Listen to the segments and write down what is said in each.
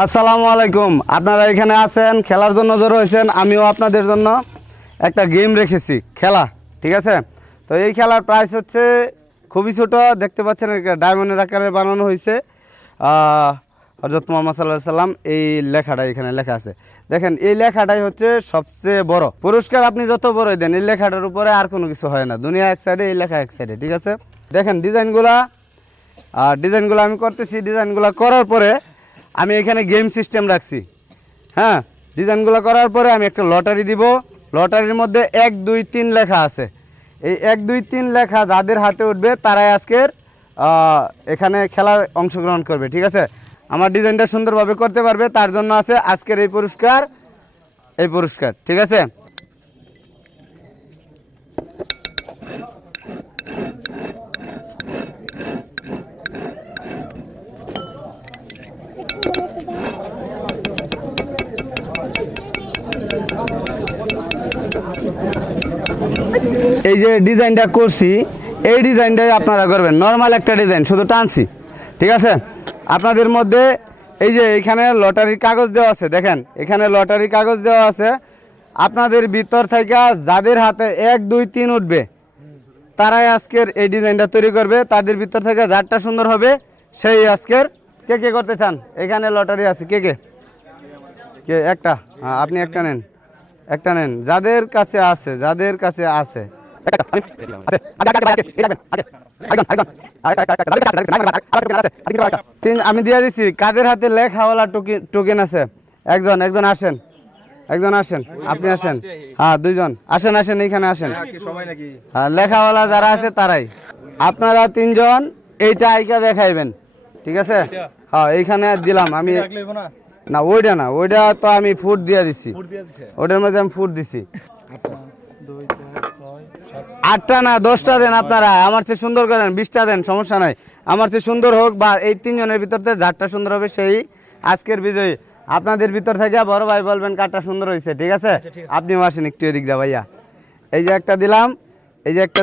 আসসালামু আলাইকুম। আপনারা এখানে আছেন, খেলার জন্য জড়ো হয়েছেন। আমিও আপনাদের জন্য একটা গেম রেখেছি, খেলা, ঠিক আছে। তো এই খেলার প্রাইস হচ্ছে খুবই ছোট, দেখতে পাচ্ছেন ডায়মন্ডের আকারে বানানো হয়েছে। হযরত মুহাম্মদ সাল্লাল্লাহু আলাইহি সাল্লাম এই লেখাটা এখানে লেখা আছে। দেখেন এই লেখাটাই হচ্ছে সবচেয়ে বড় পুরস্কার। আপনি যত বড়ই দেন, এই লেখাটার উপরে আর কোনো কিছু হয় না। দুনিয়া এক সাইডে, এই লেখা এক সাইডে, ঠিক আছে। দেখেন ডিজাইনগুলো আমি করতেছি। ডিজাইনগুলো করার পরে আমি এখানে গেম সিস্টেম রাখছি। হ্যাঁ, ডিজাইনগুলো করার পরে আমি একটা লটারি দিব। লটারির মধ্যে 1 2 3 লেখা আছে। এই 1 2 3 লেখা যাদের হাতে উঠবে তারাই আজকের এখানে খেলার অংশগ্রহণ করবে, ঠিক আছে। আমার ডিজাইনটা সুন্দরভাবে করতে পারবে, তার জন্য আছে আজকের এই পুরস্কার, ঠিক আছে। এই যে ডিজাইনটা করছি, এই ডিজাইনটাই আপনারা করবেন। নর্মাল একটা ডিজাইন, শুধু টানছি, ঠিক আছে। আপনাদের মধ্যে এই যে এখানে লটারির কাগজ দেওয়া আছে, দেখেন এখানে লটারির কাগজ দেওয়া আছে। আপনাদের ভিতর থেকে যাদের হাতে 1 2 3 উঠবে তারাই আজকের এই ডিজাইনটা তৈরি করবে। তাদের ভিতর থেকে যারটা সুন্দর হবে সেই আজকের। কে কে করতে চান? এখানে লটারি আছে, কে কে কে একটা? হ্যাঁ, আপনি একটা নেন, যাদের কাছে আছে। আমি দিয়ে দিচ্ছি। কাদের হাতে লেখাওয়ালা টোকেন আছে? একজন আসেন, আপনি আসেন। হ্যাঁ, 2 জন আসেন, এইখানে আসেন। হ্যাঁ, লেখাওয়ালা যারা আছে তারাই। আপনারা 3 জন এইটা আইকা দেখাইবেন, ঠিক আছে। হ্যাঁ, এইখানে দিলাম আমি। না, ওইটা তো আমি ফুট দিয়ে দিচ্ছি। ওটার মধ্যে আমি ফুট দিছি। 8টা না 10টা দেন আপনারা। আমার চেয়ে সুন্দর করেন, 20টা দেন, সমস্যা নাই। আমার চেয়ে সুন্দর হোক, বা এই 3 জনের ভিতর থেকে যারটা সুন্দর হবে সেই আজকের বিজয়ী। আপনাদের ভিতর থেকে বড় ভাই বলবেন কারটা সুন্দর হয়েছে, ঠিক আছে। আপনিও আসেন একটু এদিক দা ভাইয়া। এই যে একটা দিলাম, এই যে একটা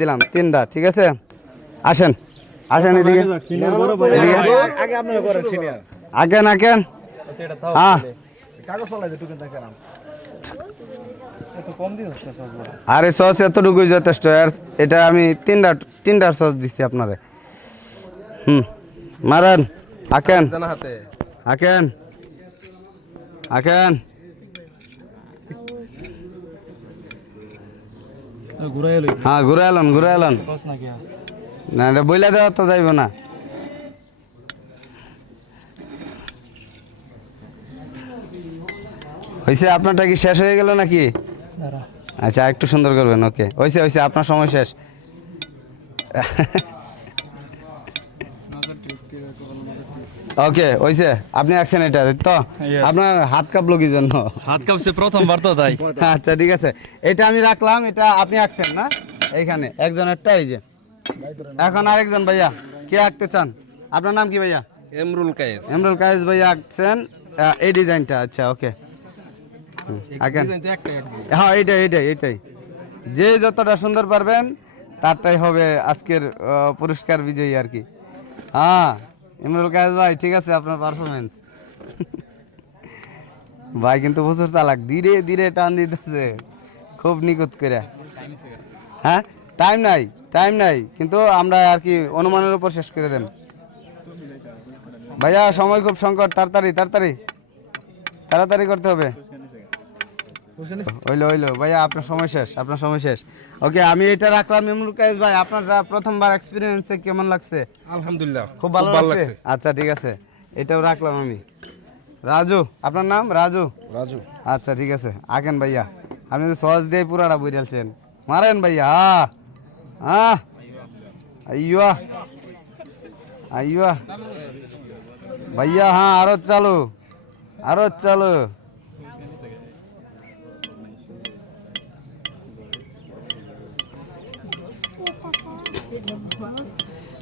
দিলাম, 3টা, ঠিক আছে। আসেন এদিকে, আকেন। হ্যাঁ, আরে সস এতটুকুই যথেষ্ট। এটা আমি তিনটার সস দিচ্ছি আপনারে। মারেন, আকেন। হ্যাঁ, ঘুরে এলন না, এটা বইলা দেওয়া তো যাইব না। হয়েছে? আপনারটা কি শেষ হয়ে গেল নাকি? আচ্ছা, একটু সুন্দর করবেন। ওকে, হয়েছে, আপনার সময় শেষ। ওকে, হয়েছে। আপনি আছেন এটা তো? আপনার হাত কাঁপলো কি জন্য? হাত কাঁপছে প্রথমবার তো, তাই। আচ্ছা, ঠিক আছে। এটা আমি রাখলাম, এটা আপনি আঁকছেন না এইখানে একজনেরটা। এই যে এখন আরেকজন ভাইয়া কে আঁকতে চান? আপনার নাম কি ভাইয়া? এমরুল কায়েস ভাইয়া আঁকছেন এই ডিজাইনটা। আচ্ছা, ওকে। হ্যাঁ, এইটাই। যে যতটা সুন্দর পারবেন তারটাই হবে আজকের পুরস্কার বিজয়ী আর কি। হ্যাঁ, ইমরুল কায়েস ভাই, ঠিক আছে আপনার পারফরমেন্স। ভাই কিন্তু প্রচুর চালাক, ধীরে ধীরে টান দিতেছে, খুব নিখুঁত করে। হ্যাঁ, টাইম নাই, কিন্তু আমরা আর কি অনুমানের উপর শেষ করে দেন। ভাইয়া সময় খুব সংকট, তাড়াতাড়ি করতে হবে। হইলো ভাইয়া, আপনার সময় শেষ। ওকে, আমি এটা রাখলাম। ইমরুল কায়েস ভাই, আপনার প্রথমবার এক্সপিরিয়েন্সে কেমন লাগছে? আলহামদুলিল্লাহ, খুব ভালো লাগছে। আচ্ছা, ঠিক আছে, এটাও রাখলাম আমি। রাজু, আপনার নাম? রাজু। আচ্ছা, ঠিক আছে, আঁকেন ভাইয়া। আপনি তো সহজ দিয়ে পুরাটা বুঝালছেন। মারেন ভাইয়া। আইয়া ভাইয়া। হ্যাঁ, আরো চালু।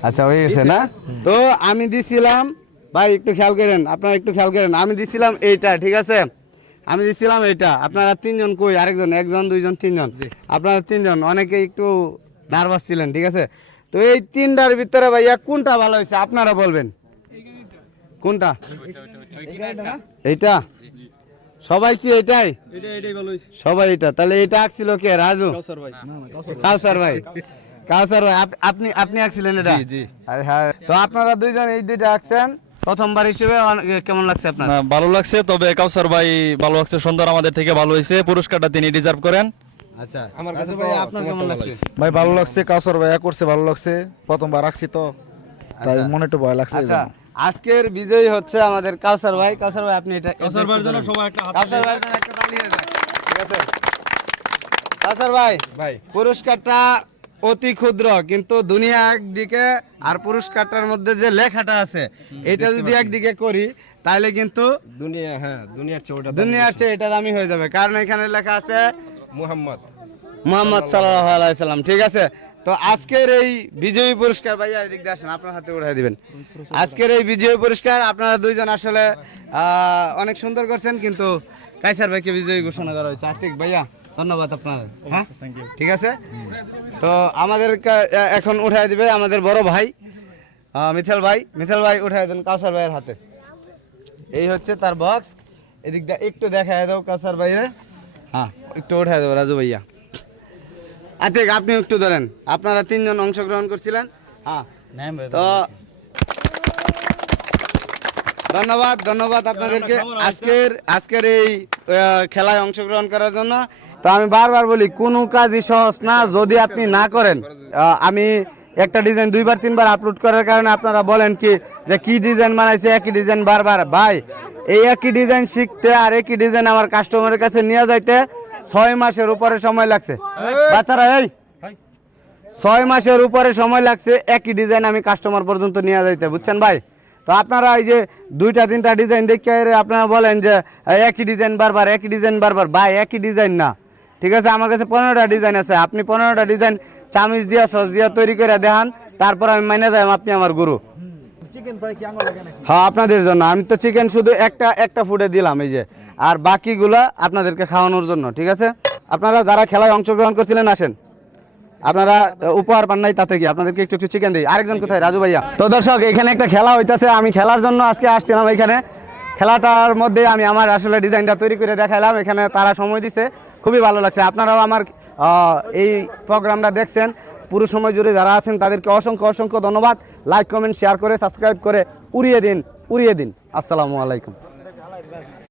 আচ্ছা, হয়ে গেছে না? তো আমি দিছিলাম, ভাই একটু খেয়াল করেন, আপনারা একটু খেয়াল করেন। আমি দিছিলাম এইটা, ঠিক আছে। আপনারা 3 জন কই? আরেকজন, 1 জন 2 জন 3 জন। আপনারা 3 জন, অনেকে একটু নার্ভাস ছিলেন, ঠিক আছে। তো এই 3টার ভিতরে ভাইয়া কোনটা ভালো হয়েছে আপনারা বলবেন। কোনটা এইটা সবাই কি এটাই সবাই এটা তাহলে এটা আঁকছিল কে রাজু কাউসার ভাই কাউসার ভাই আপনি আপনি আঁকছিলেন এটা জি, জি। হ্যাঁ তো আপনারা দুইজন এই দুইটা আঁকছেন প্রথমবার হিসেবে কেমন লাগছে আপনার না, ভালো লাগছে, তবে কাউসার ভাই ভালো লাগছে, সুন্দর, আমাদের থেকে ভালো হয়েছে, পুরস্কারটা তিনি ডিজার্ভ করেন। আচ্ছা আমার কাছে ভাই তো আপনার তোমার কেমন ভালো লাগছে লাগছে। ভাই ভালো লাগছে, কাউসার ভাইয়া করছে ভালো লাগছে, প্রথমবার রাখছি তো তাই আচ্ছা। মনে একটু ভয় লাগছে আচ্ছা আজকের বিজয়ী হচ্ছে আমাদের কাউসার ভাই আপনি এটা কাউসার ভাইয়ের জন্য সবাই একটা হাত কাউসার ভাইয়ের জন্য একটা তালি হয়ে যাক ঠিক আছে কাউসার ভাই ভাই পুরস্কারটা অতি ক্ষুদ্র কিন্তু দুনিয়া একদিকে আর পুরস্কারটার মধ্যে যে লেখাটা আছে এটা যদি একদিকে করি তাহলে কিন্তু দুনিয়ার চেয়ে দুনিয়ার চেয়ে এটা দামি হয়ে যাবে কারণ এখানে লেখা আছে মুহাম্মদ মোহাম্মদ সাল্লাল্লাহু আলাইহি সাল্লাম ঠিক আছে তো আজকের এই বিজয়ী পুরস্কার ভাইয়া এদিক দিয়ে আসেন আপনার হাতে উঠাই দিবেন আজকের এই বিজয়ী পুরস্কার আপনারা দুইজন আসলে অনেক সুন্দর করছেন কিন্তু কাইসার ভাইকে বিজয়ী ঘোষণা করা হয়েছে আতিক ভাইয়া ধন্যবাদ আপনার হ্যাঁ ঠিক আছে তো আমাদের এখন উঠাই দিবে আমাদের বড় ভাই মিথাল ভাই উঠাই দেন কাউসার ভাইয়ের হাতে এই হচ্ছে তার বক্স এদিক দিয়ে একটু দেখায় দাও কাউসার ভাইরে হ্যাঁ একটু উঠাই দেবো রাজু ভাইয়া আতিক আপনি একটু ধরেন আপনারা তিনজন অংশগ্রহণ করছিলেন হ্যাঁ তো ধন্যবাদ আপনাদেরকে আজকের এই খেলায় অংশগ্রহণ করার জন্য তো আমি বারবার বলি কোনো কাজই সহজ না যদি আপনি না করেন আমি একটা ডিজাইন দুইবার তিনবার আপলোড করার কারণে আপনারা বলেন কি ডিজাইন বানাইছে একই ডিজাইন বারবার ভাই এই একই ডিজাইন শিখতে আর একই ডিজাইন আমার কাস্টমারের কাছে নিয়ে যাইতে 6 মাসের উপরে সময় লাগছে বাচ্চারা এই 6 মাসের উপরে সময় লাগছে একই ডিজাইন আমি কাস্টমার পর্যন্ত নিয়ে যাইতে বুঝছেন ভাই তো আপনারা এই যে 2টা 3টা ডিজাইন দেখে আপনারা বলেন যে একই ডিজাইন বারবার ভাই একই ডিজাইন না ঠিক আছে আমার কাছে 15টা ডিজাইন আছে আপনি 15টা ডিজাইন চামিচ দিয়া সস দিয়া তৈরি করে দেখান তারপর আমি মাইনে যাই আপনি আমার গুরু হ্যাঁ আপনাদের জন্য আমি তো চিকেন শুধু একটা ফুটে দিলাম এই যে আর বাকিগুলা আপনাদেরকে খাওয়ানোর জন্য ঠিক আছে আপনারা যারা খেলায় অংশগ্রহণ করছিলেন আসেন আপনারা উপহার পান নাই তাতে কি আপনাদেরকে একটু চিকেন দিই আরেকজন কোথায় রাজু ভাইয়া তো দর্শক এখানে একটা খেলা হইতাছে আমি খেলার জন্য আজকে আসছিলাম এখানে খেলাটার মধ্যে আমি আমার আসলে ডিজাইনটা তৈরি করে দেখালাম এখানে তারা সময় দিছে খুবই ভালো লাগছে আপনারাও আমার এই প্রোগ্রামটা দেখছেন পুরো সময় জুড়ে যারা আছেন তাদেরকে অসংখ্য ধন্যবাদ লাইক কমেন্ট শেয়ার করে সাবস্ক্রাইব করে উড়িয়ে দিন আসসালামু আলাইকুম